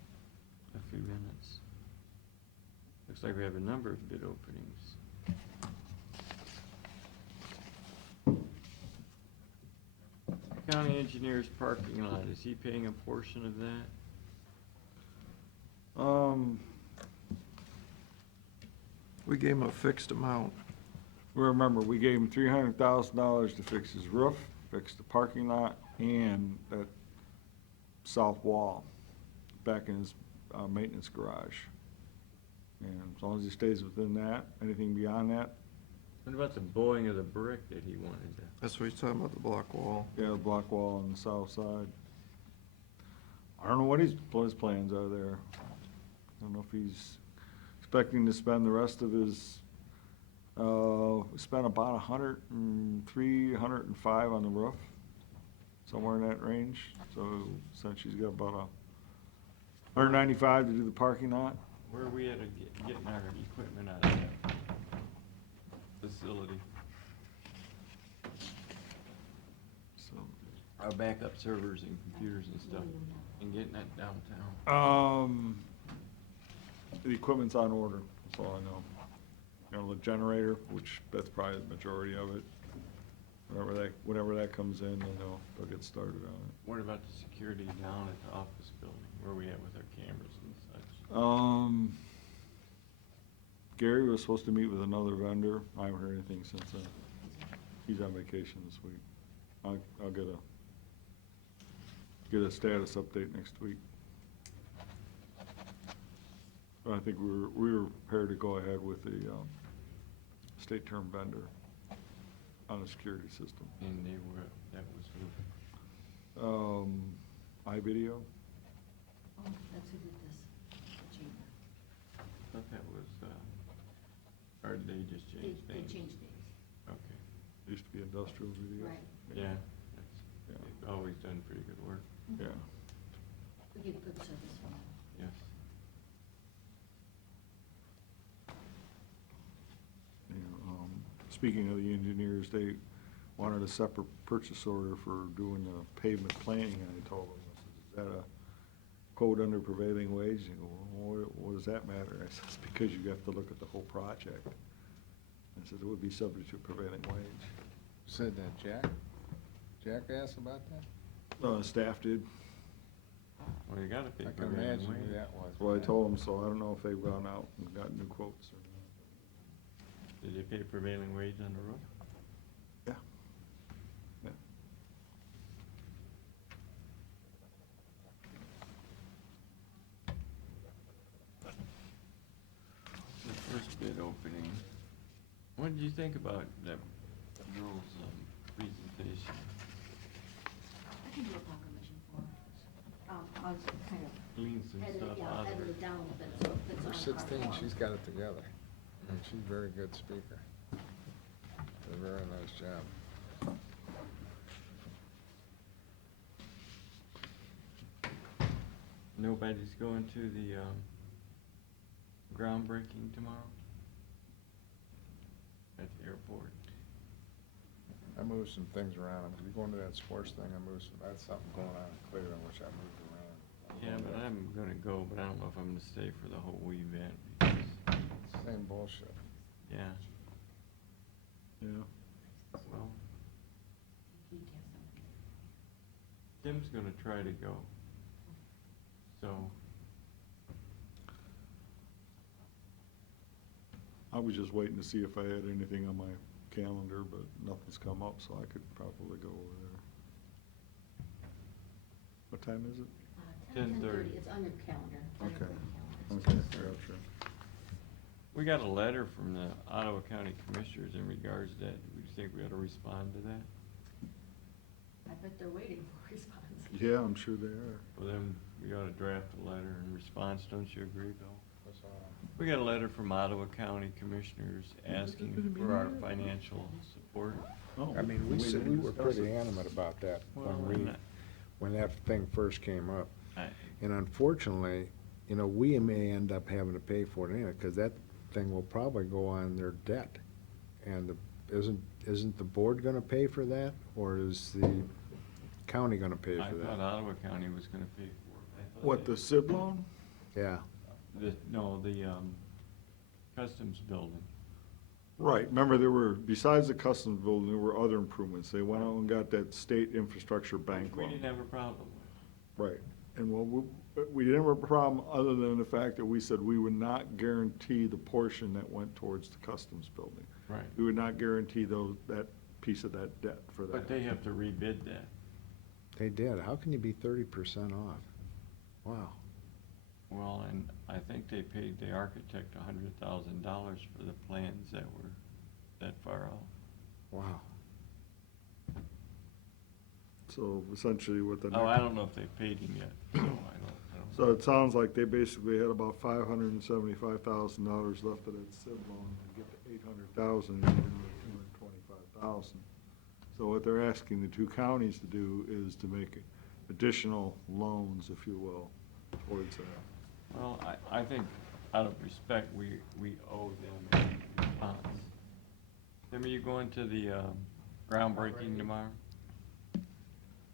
a few minutes. Looks like we have a number of bid openings. County engineer's parking lot, is he paying a portion of that? We gave him a fixed amount. Remember, we gave him $300,000 to fix his roof, fix the parking lot, and that south wall back in his maintenance garage. And as long as he stays within that, anything beyond that, What about the bowing of the brick that he wanted to? That's what he's talking about, the block wall. yeah, the block wall on the south side. I don't know what his plans are there. I don't know if he's expecting to spend the rest of his, spent about 103, 105 on the roof, somewhere in that range. So since he's got about 195 to do the parking lot. Where are we at getting our equipment out of that facility? So, Our backup servers and computers and stuff, and getting that downtown. The equipment's on order, that's all I know. You know, the generator, which that's probably the majority of it. Whenever that comes in, you know, they'll get started on it. What about the security down at the office building? Where are we at with our cameras and such? Gary was supposed to meet with another vendor. I haven't heard anything since then. He's on vacation this week. I'll get a status update next week. But I think we were prepared to go ahead with the state term vendor on the security system. And that was who? iVideo? Oh, that's who did this, the chamber. I thought that was, or did they just They change names? changed names, Okay, Used to be Industrial Video. right. yeah, Yeah. they've always done pretty good work, Yeah. We get good service from them. yes. You know, speaking of the engineers, they wanted a separate purchase order for doing the pavement planning, and I told them, I said, is that a code under prevailing wage? They go, well, what does that matter? I said, it's because you have to look at the whole project. I said, it would be subject to prevailing wage. Said that Jack asked about that? Staff did, Well, you gotta pay I for can prevailing imagine who wage. that was. well, I told them, so I don't know if they've gone out and got new quotes or Did they pay prevailing wage on the roof? not. Yeah. The first bid opening. What did you think about that girl's presentation? I can do a proclamation for her. I'll just kind of Clean some edit, stuff yeah, out of edit her. it down a bit so it fits on For our 16, form. she's got it together. And she's a very good speaker. Did a very nice job. Nobody's going to the groundbreaking tomorrow? At the airport? I moved some things around. I'm going to that sports thing. I moved some, I had something going on in Cleveland, which I moved around. Yeah, but I'm gonna go, but I don't know if I'm gonna stay for the whole event, because, Same bullshit. yeah, Yeah. well, You can't send it. Tim's gonna try to go. So, I was just waiting to see if I had anything on my calendar, but nothing's come up, so I could probably go over there. What time is it? 10:30. It's on your calendar. It's on your Okay. calendar. Okay, gotcha. we got a letter from the Ottawa County Commissioners in regards to that. Do you think we ought to respond to that? I bet they're waiting for a response. Yeah, I'm sure they are. Well, then, we ought to draft a letter in response, don't you agree, Bill? That's all. We got a letter from Ottawa County Commissioners asking for our financial support. Oh, I mean, we didn't were discuss pretty it. animate about that Well, when that thing first came up. I- And unfortunately, you know, we may end up having to pay for it anyway, because that thing will probably go on their debt. And isn't the board gonna pay for that, or is the county gonna pay I for thought that? Ottawa County was gonna pay for it. I thought What, they- the SIB loan? Yeah, No, the customs building. Right, remember there were, besides the customs building, there were other improvements. They went out and got that state infrastructure bank We loan. didn't have a problem with. Right, and well, we didn't have a problem other than the fact that we said we would not guarantee the portion that went towards the customs building. Right. We would not guarantee that piece of that debt for that. But they have to rebid that. they did. How can you be 30% off? Wow. Well, and I think they paid the architect $100,000 for the plans that were that far out. Wow. So essentially what the. Oh, I don't know if they paid him yet, so I don't. So it sounds like they basically had about $575,000 left of that SIB loan to get to $800,000, and they're $225,000. So what they're asking the two counties to do is to make additional loans, if you will, towards that. Well, I think out of respect, we owe them a response. Tim, are you going to the groundbreaking tomorrow?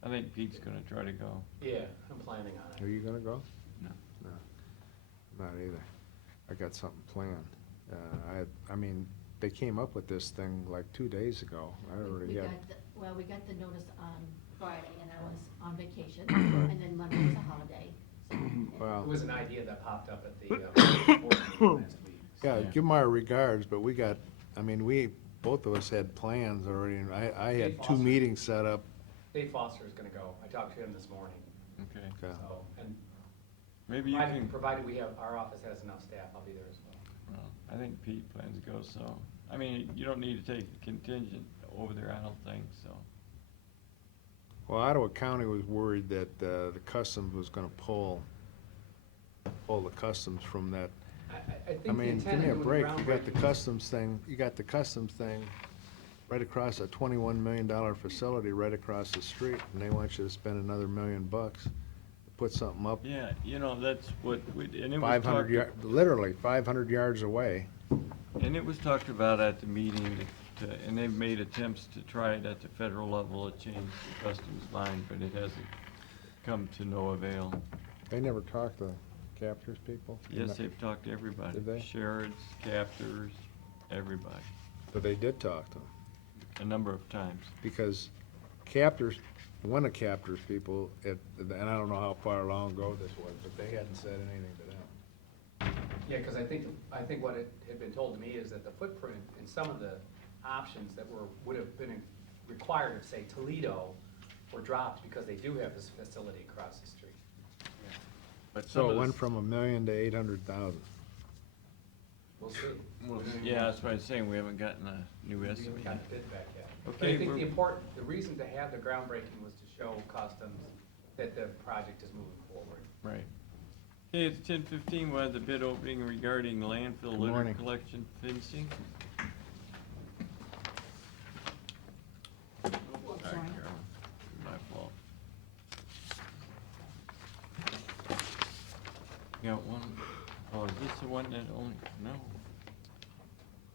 I think Pete's gonna try to go. Yeah, I'm planning on Are it. you gonna go? No. No, not either. I got something planned. I mean, they came up with this thing like 2 days ago. I already got, Well, we got the notice on Friday, and I was on vacation, and then Monday was a holiday, so. well. It was an idea that popped up at the board meeting last week. Yeah, Yeah. give 'em our regards, but we got, I mean, both of us had plans already, and I Dave had two Foster. meetings set up. Dave Foster is gonna go. I talked to him this morning, Okay. Okay. so, and Maybe you provided, can, provided we have, our office has enough staff, I'll be there as well. well, I think Pete plans to go, so, I mean, you don't need to take a contingent over there, I don't think, so. Well, Ottawa County was worried that the customs was gonna pull the customs from that. I think I the mean, intent give of me a doing break. You got the groundbreaking- customs thing right across a $21 million facility right across the street, and they want you to spend another $1 million to put something up Yeah, you know, that's what, and it was 500 talked, literally 500 yards away. and it was talked about at the meeting, and they've made attempts to try it at the federal level to change the customs line, but it hasn't come to no avail. They never talked to captors people? Yes, they've talked to everybody. Did they? Sheriffs, captors, everybody, But they did talk to them, a number of times. because captors, one of captors people, and I don't know how far along ago this was, but they hadn't said anything to them. Yeah, because I think what it had been told to me is that the footprint in some of the options that would have been required of, say, Toledo, were dropped because they do have this facility across the street. But some So of it the went from $1 million to 800,000. We'll see. Yeah, that's what I'm saying, we haven't gotten a new We estimate. haven't got the bid back yet. But Okay, I think we're- the reason to have the groundbreaking was to show customs that the project is moving forward. Right. Okay, it's 10:15, we'll have the bid opening regarding landfill Good litter morning. collection fencing. Well, Sorry, sorry. Carolyn, my fault. Got one, oh, is this the one that only, no?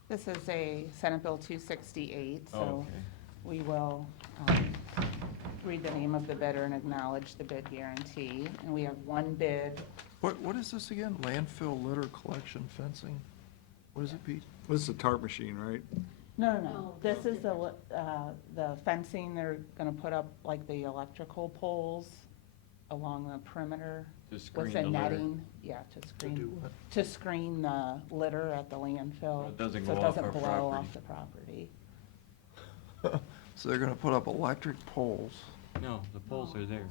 This is a Senate Bill 268, Oh, so okay. we will read the name of the bidder and acknowledge the bid guarantee. And we have one bid. What is this again? Landfill litter collection fencing? What is it, Pete? This is a tarp machine, right? No, No, this no, is the fencing. They're going to put up like the electrical poles along the perimeter To with screen the the litter. netting. Yeah, to To screen. do what? To screen the litter at the landfill. So it doesn't so go it off doesn't our blow property. off the property. So they're gonna put up electric poles. No, the poles are there.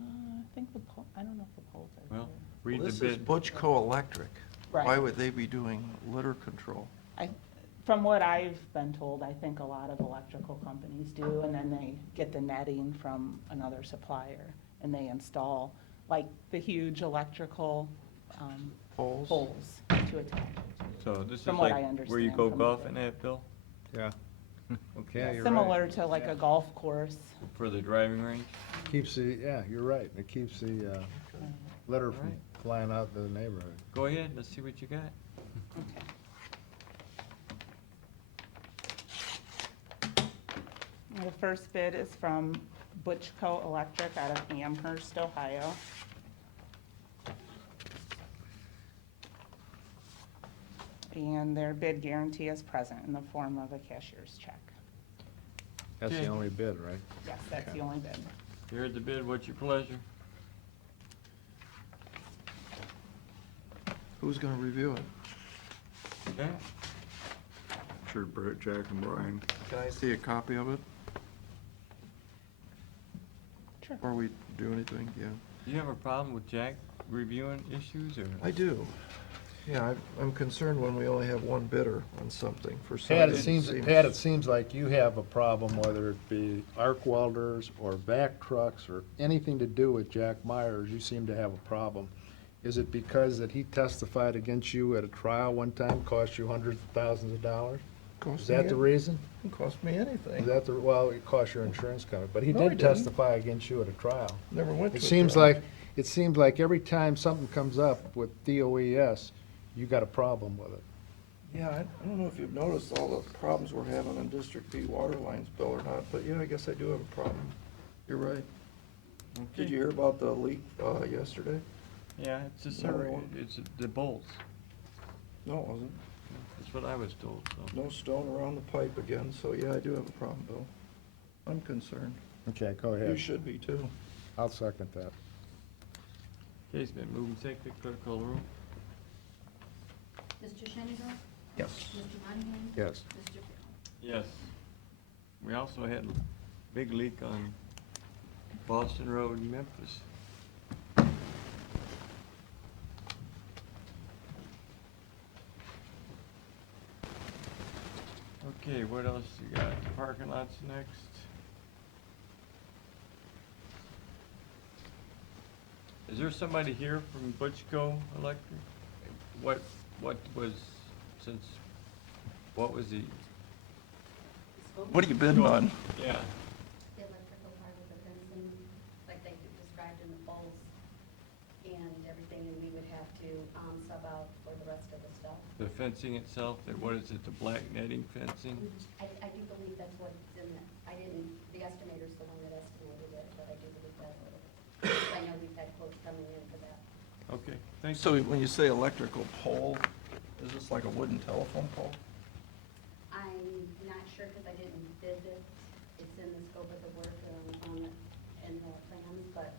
I think I don't know if the poles are Well, there. read Well, the this is bid. Butchco Electric. Why Right. would they be doing litter control? From what I've been told, I think a lot of electrical companies do, and then they get the netting from another supplier, and they install like the huge electrical Poles? poles to attach it to. So this is From what I like where you understand go from the golfing bid. at, Bill? Yeah. Okay, Yeah, you're right. Similar to like a golf course. for the driving range? Keeps yeah, you're right. It keeps the litter from Alright. flying out to the neighborhood. Go ahead, let's see what you got. Okay. The first bid is from Butchco Electric out of Amherst, Ohio. And their bid guarantee is present in the form of a cashier's check. That's Okay. the only bid, right? Yes, that's the only bid. You heard the bid, what's your pleasure? Who's gonna review it? Okay, Sure, Brett, Jack, and Brian. Can I see a copy of it Sure. before we do anything? Yeah. do you have a problem with Jack reviewing issues, or? I do. Yeah, I'm concerned when we only have one bidder on something for Pat, something. it seems like you have a problem, whether it be arc welders or vac trucks or anything to do with Jack Myers, you seem to have a problem. Is it because that he testified against you at a trial one time, cost you hundreds of thousands of dollars? Is that the reason? It cost me Is anything. that well, it cost your insurance company, but he No, he did didn't. testify against you at a trial. Never went to It a seems trial. like it seems like every time something comes up with DOES, you got a problem with it. Yeah, I don't know if you've noticed all the problems we're having on District B water lines, Bill, or not, but yeah, I guess I do have a problem. You're right. Did you hear about the leak, yesterday? Yeah, it's just, Another one? it's the bolts. No, it wasn't. That's what I was told, so. No stone around the pipe again, so yeah, I do have a problem, Bill. I'm concerned. Okay, go You ahead. should be too. I'll second that. Okay, it's been moved and seconded, clerk call the roll. Mr. Shenniger? Yes. Mr. Monahan? Yes. Mr. Bill? Yes. We also had a big leak on Boston Road in Memphis. Okay, what else you got? Parking lots next. Is there somebody here from Butchco Electric? What was, since, what was the, What have you been on? yeah, The electrical part of the fencing, like they described in the poles and everything, and we would have to sub out for the rest of the stuff. the fencing itself, what is it, the black netting fencing? I do believe that's what's in the, I didn't, the estimator's the one that estimated it, but I do believe that's what it is. I know we've had quotes coming in for that. Okay, thanks. So when you say electrical pole, is this like a wooden telephone pole? I'm not sure because I didn't bid it. It's in the scope of the work in the plans, but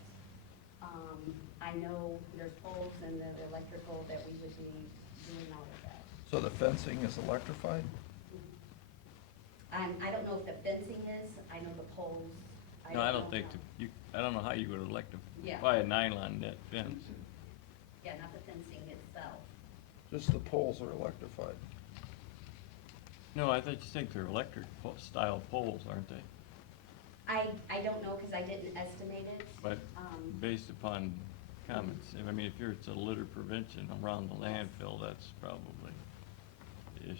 I know there's poles and the electrical that we would be doing all of that. So the fencing is electrified? I don't know if the fencing is, I know the poles. No, I don't know think, how. I don't know how you would elect Yeah. to buy a nylon net fence. Yeah, not the fencing itself. Just the poles are electrified? No, I think, you think they're electric style poles, aren't they? I don't know because I didn't estimate it. But based upon comments, I mean, if it's a litter prevention around the landfill, that's probably the issue.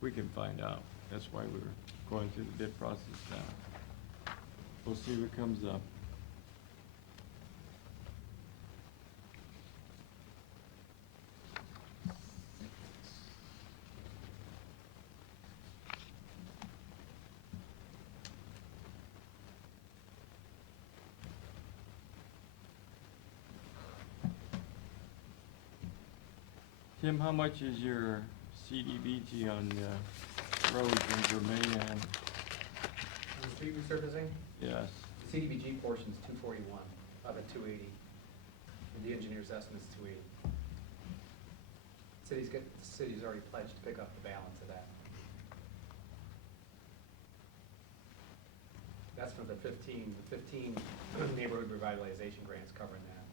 We can find out. That's why we were going through the bid process now. We'll see what comes up. Tim, how much is your CDBG on roads in Vermillion? On the street resurfacing, Yes, the CDBG portion's 241 of a 280. And the engineer's estimate's 280. The city's already pledged to pick up the balance of that. That's for the 15 neighborhood revitalization grants covering that.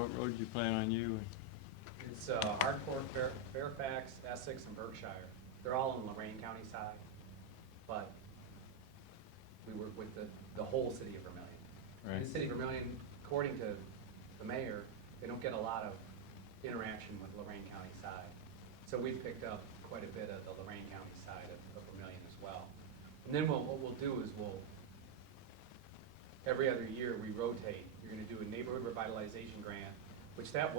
what road you plan on you? It's Harcourt, Fairfax, Essex, and Berkshire. They're all on Lorraine County side, but we work with the whole city of Vermillion. Right. The city of Vermillion, according to the mayor, they don't get a lot of interaction with Lorraine County side. So we've picked up quite a bit of the Lorraine County side of Vermillion as well. And then what we'll do is every other year, we rotate. You're gonna do a neighborhood revitalization grant, which that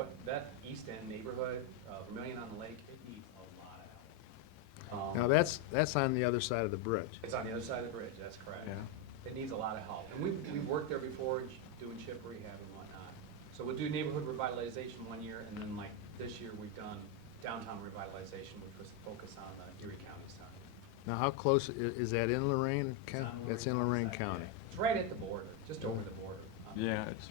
East End neighborhood, Vermillion on the Lake, it needs a lot of help. Now, that's on the other side of the bridge. It's on the other side of the bridge, that's correct. Yeah. It needs a lot of help. And we've worked there before, doing chip rehab and whatnot. So we'll do neighborhood revitalization one year, and then like this year, we've done downtown revitalization, which was focused on the Erie County side. Now, how close, is that in Lorraine? Ken? That's in Lorraine side, County. yeah. It's right at the border, just over the border. Yeah, it's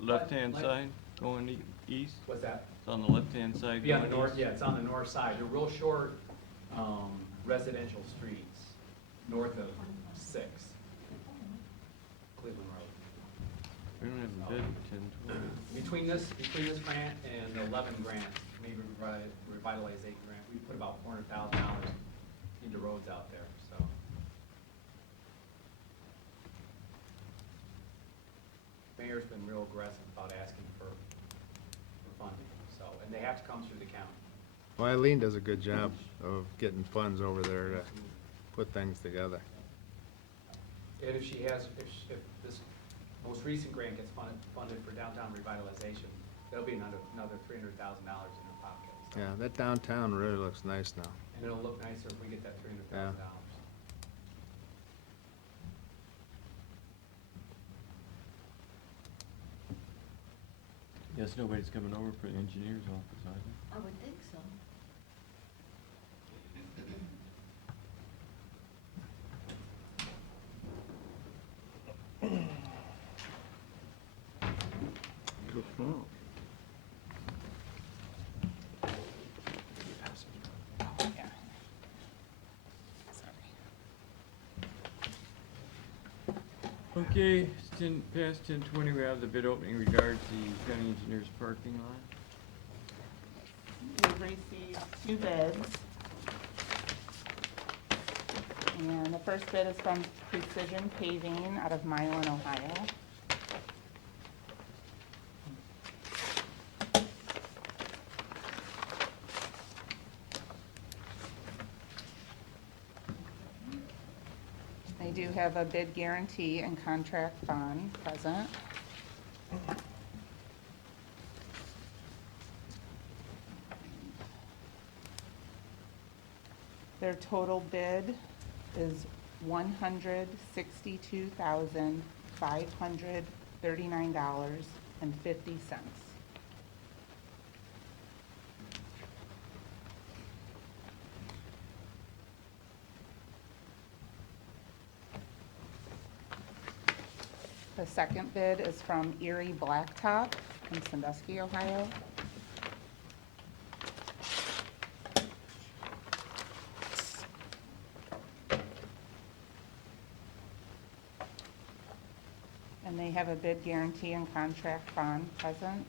left-hand Like- side going east. What's that? It's on the left-hand side Be on the going north, east. yeah, it's on the north side. They're real short residential streets, north of 6, Cleveland Road. We don't have a bid, Tim. Between this grant and the 11 grant, maybe revitalization grant, we put about $400,000 into roads out there, so. Mayor's been real aggressive about asking for funding, so, and they have to come through the county. Well, Eileen does a good job of getting funds over there to put things together. And if she has, if this most recent grant gets funded for downtown revitalization. That'll be another $300,000 in our pocket. So. Yeah, that downtown really looks nice now. And it'll look nicer if we get that $300,000. Yeah. Guess nobody's coming over for the engineer's office, are they? I would think so. Good thought. Yeah. Sorry. Okay, it's past 10:20, we have the bid opening regards the county engineer's parking lot. We received 2 bids. And the first bid is from Precision Paving out of Milan, Ohio. They do have a bid guarantee and contract bond present. Their total bid is $162,539.50. The second bid is from Erie Blacktop in Sandusky, Ohio. And they have a bid guarantee and contract bond present.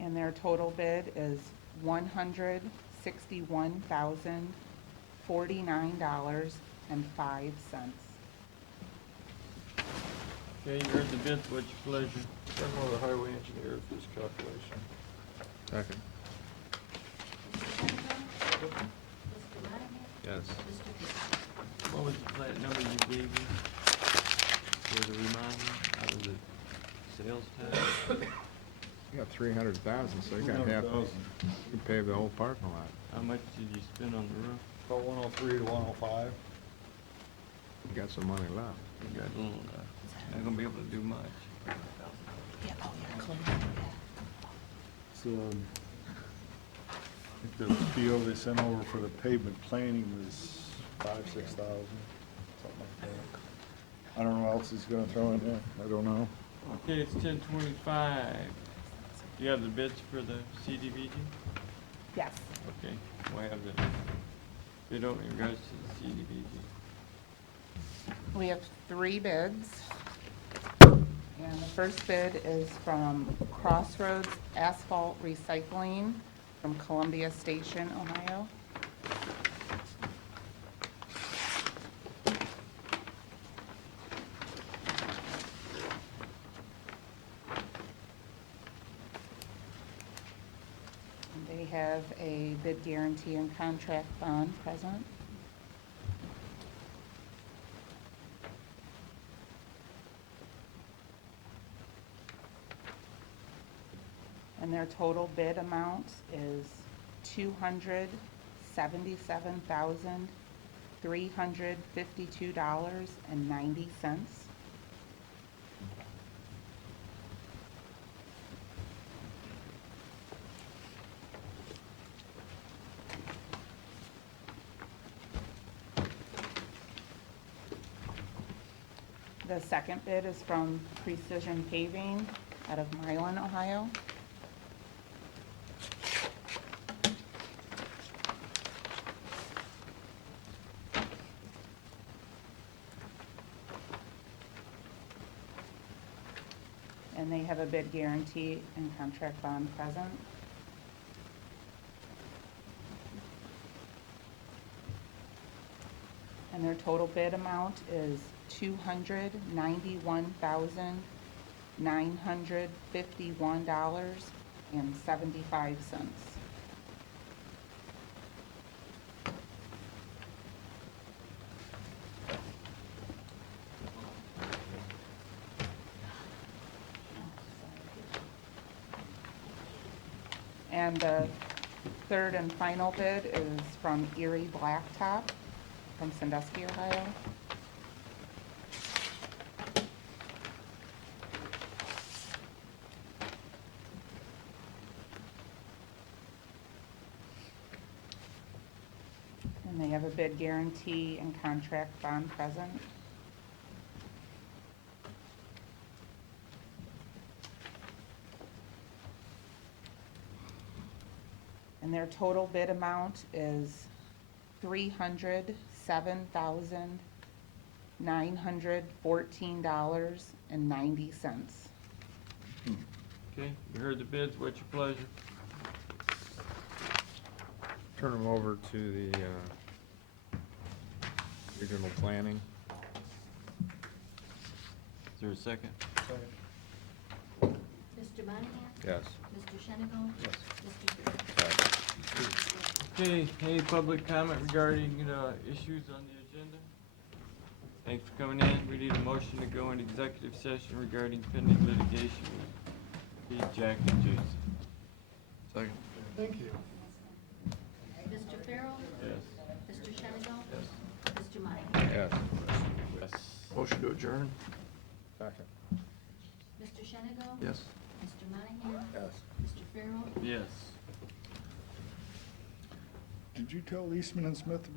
And their total bid is $161,049.05. Okay, you heard the bids, what's your pleasure? Send one of the highway engineer for this calculation. Second. Mr. Monahan? Yes. Mr. Fisher? What was the plat number you gave me for the remodeling out of the sales tax? You got 300,000, so you got half, 300,000. you can pave the whole parking lot. How much did you spend on the roof? About 103 to 105. You got some money left. You got a little, not gonna be able to do much. So, I think the PO they sent over for the pavement planning was 5,000-6,000, something like that. I don't know what else he's gonna throw in there, I don't know. Okay, it's 10:25. Do you have the bids for the CDBG? Yes. Okay, we'll have the bid opening in regards to the CDBG. We have 3 bids. And the first bid is from Crossroads Asphalt Recycling from Columbia Station, Ohio. And they have a bid guarantee and contract bond present. And their total bid amount is $277,352.90. The second bid is from Precision Paving out of Milan, Ohio. And they have a bid guarantee and contract bond present. And their total bid amount is $291,951.75. And the third and final bid is from Erie Blacktop from Sandusky, Ohio. And they have a bid guarantee and contract bond present. And their total bid amount is $307,914.90. Okay, you heard the bids, what's your pleasure? Turn them over to the regional planning. Is there a second? Mr. Monahan? Yes. Mr. Shenango? Yes. Mr. Farrell? Okay, any public comment regarding, issues on the agenda? Thanks for coming in. We need a motion to go into executive session regarding pending litigation with Pete, Jack, and Jason. Second. Thank you. Mr. Farrell? Yes. Mr. Shenango? Yes. Mr. Monahan? Yes. Yes. Motion to adjourn? Second. Mr. Shenango? Yes. Mr. Monahan? Yes. Mr. Farrell? Yes. Did you tell Eastman and Smith about